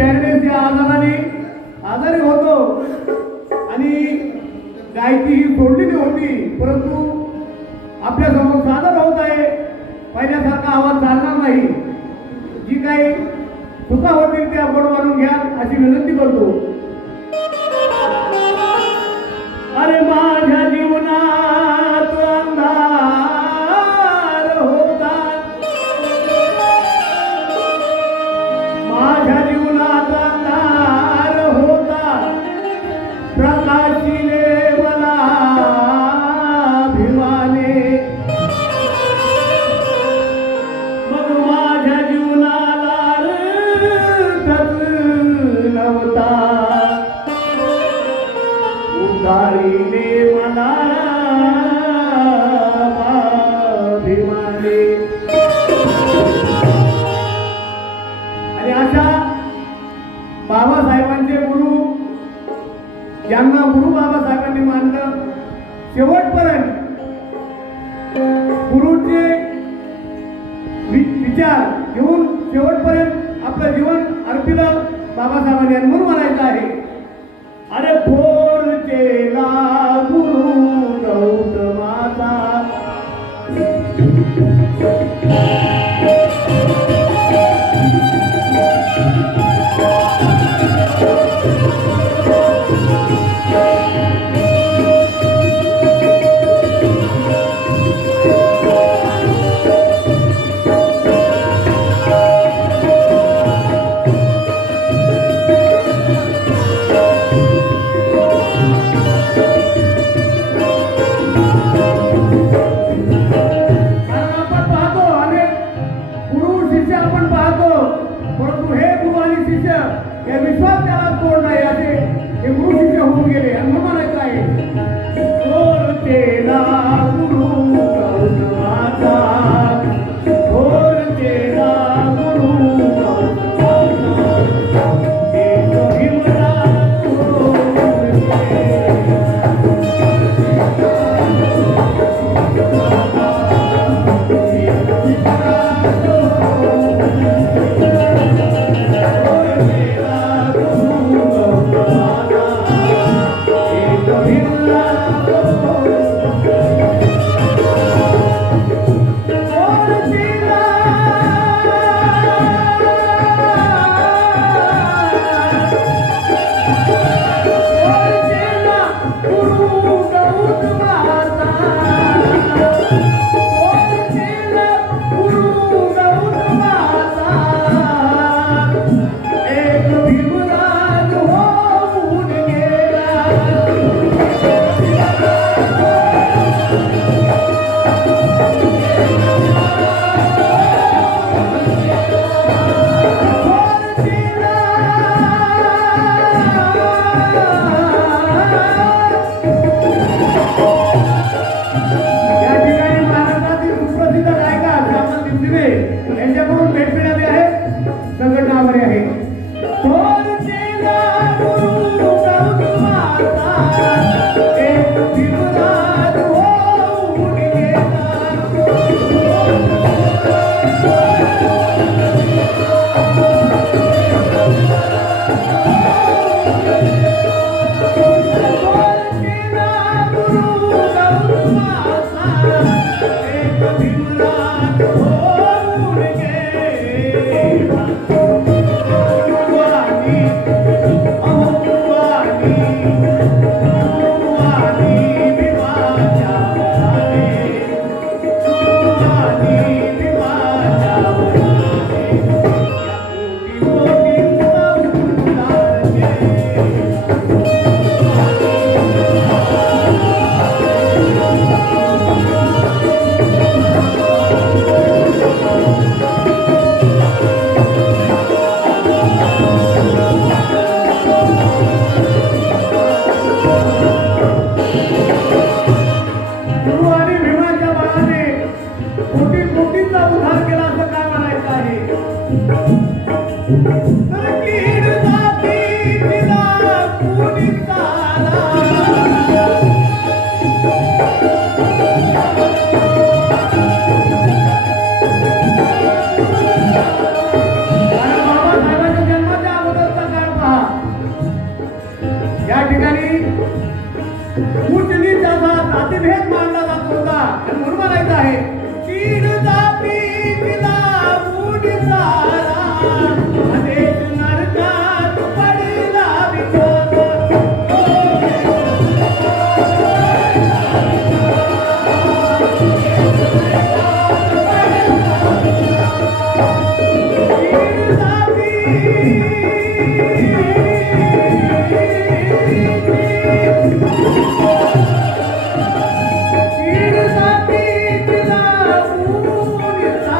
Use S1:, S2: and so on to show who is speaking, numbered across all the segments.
S1: त्यावेळेस या आजाराने आजारी होतो आणि गायकी ही सोडलेली होती परंतु आपल्यासमोर सादर होत आहे पहिल्यासारखा आवाज चालणार नाही. जी काही चुका होतील ते आपण मानून घ्या अशी विनंती करतो. अरे मा उठणीचा जात अतिभेद मानला जात होता. आणि म्हणून म्हणायचं आहे की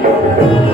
S1: Thank you.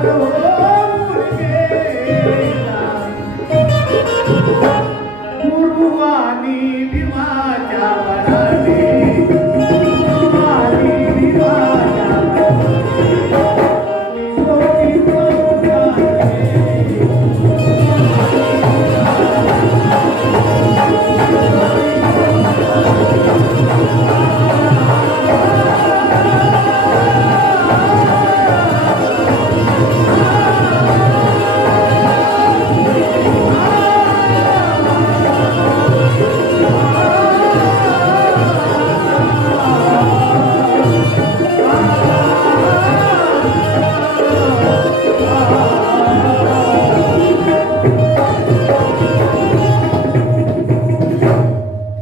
S1: Thank you.